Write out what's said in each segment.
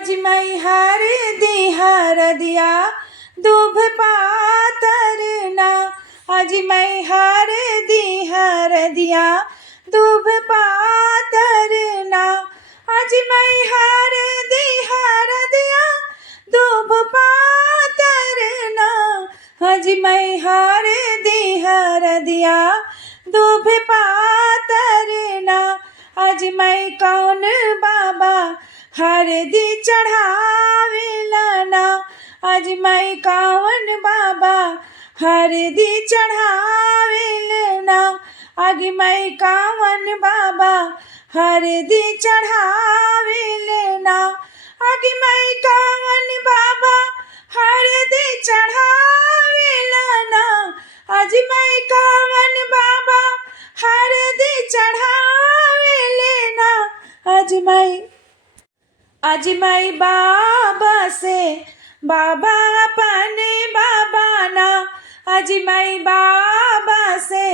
अजमई हर दी हर दिया दुभ पातरना। अजमई हर दी हर दिया दुभ पातरना। अजमई हर दी हर दिया दुभ पातरना। अजमई हर दी हर दिया दुभ पातरना। अजमई कौन बाबा हरदी चढ़ावेलना। अजमई कौन बाबा हरदी चढ़ावेलना। अजमई कौन बाबा हरदी चढ़ावेलना। अजमई कौन बाबा हरदी चढ़ावेलना। अजमई कौन बाबा हरदी चढ़ावेलना। अजमई बाबा से बाबा अपने बाबा ना। अजमई बाबा से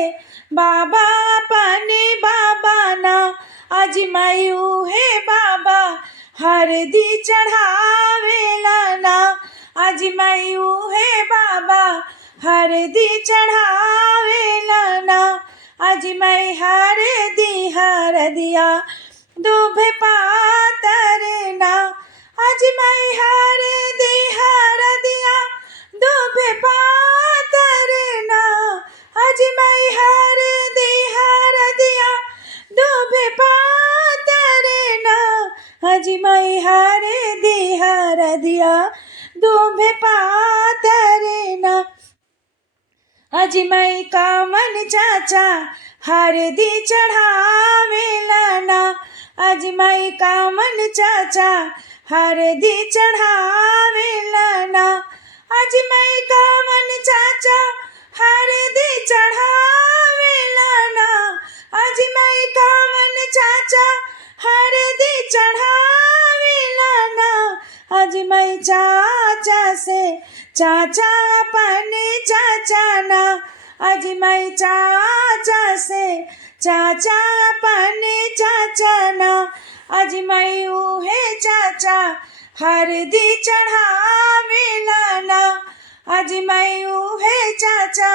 बाबा अपने बाबा ना। अजमई उहे बाबा हरदी चढ़ावेलना। अजमई उहे बाबा हरदी चढ़ावेलना। अजमई हरदी हर दिया दुभ पातरना। अजमई हरदी हर दिया दुभ पातरना। अजमई हरदी हर दिया दुभ पातरना। अजमई हरदी हर दिया दुभ पातरना। अजमई कौन चाचा हरदी चढ़ावेलना। अजमई कौन चाचा हरदी चढ़ावेलना। अजमई कौन चाचा हरदी चढ़ावेलना। अजमई कौन चाचा हरदी चढ़ावेलना। अजमई चाचा से चाचा अपने चाचा ना। अजमई चाचा से चाचा अपने चाचा ना। अजमई उहे चाचा हरदी चढ़ावेलना। अजमई उहे चाचा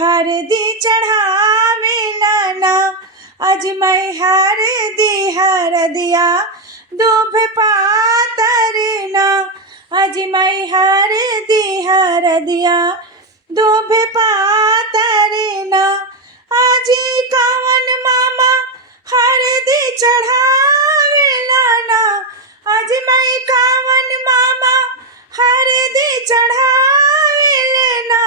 हरदी चढ़ावेलना। अजमई हरदी हर दिया दुभ पातरना। अजमई हरदी हर दिया दुभ पातरना। अजी कौन मामा हरदी चढ़ावेलना। अजमई कौन मामा हरदी चढ़ावेलना।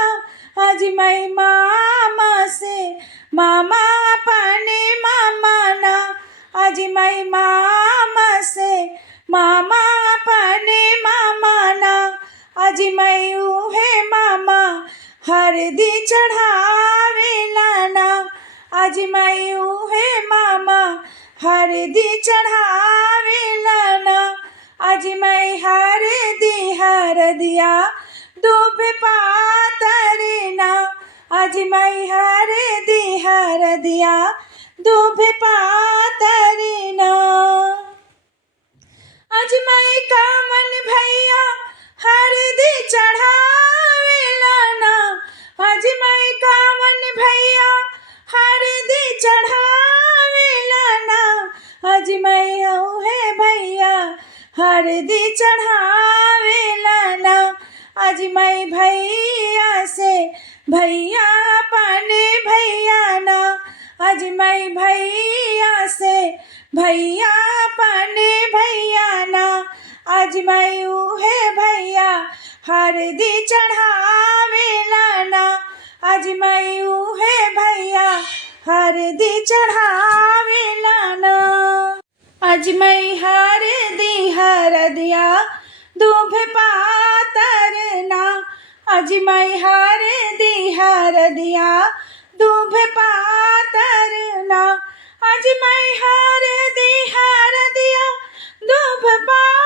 अजमई मामा से मामा अपने मामा ना। अजमई मामा से मामा अपने मामा ना। अजमई उहे मामा हरदी चढ़ावेलना। अजमई उहे मामा हरदी चढ़ावेलना। अजमई हरदी हर दिया दुभ पातरना। अजमई हरदी हर दिया दुभ पातरना। अजमई कौन भैया हरदी चढ़ावेलना। अजमई कौन भैया हरदी चढ़ावेलना। अजमई उहे भैया हरदी चढ़ावेलना। अजमई भैया से भैया अपने भैया ना। अजमई भैया से भैया अपने भैया ना। अजमई उहे भैया हरदी चढ़ावेलना। अजमई उहे भैया हरदी चढ़ावेलना। अजमई हरदी हर दिया दुभ पातरना। अजमई हरदी हर दिया दुभ पातरना। अजमई हरदी हर दिया दुभ पातरना।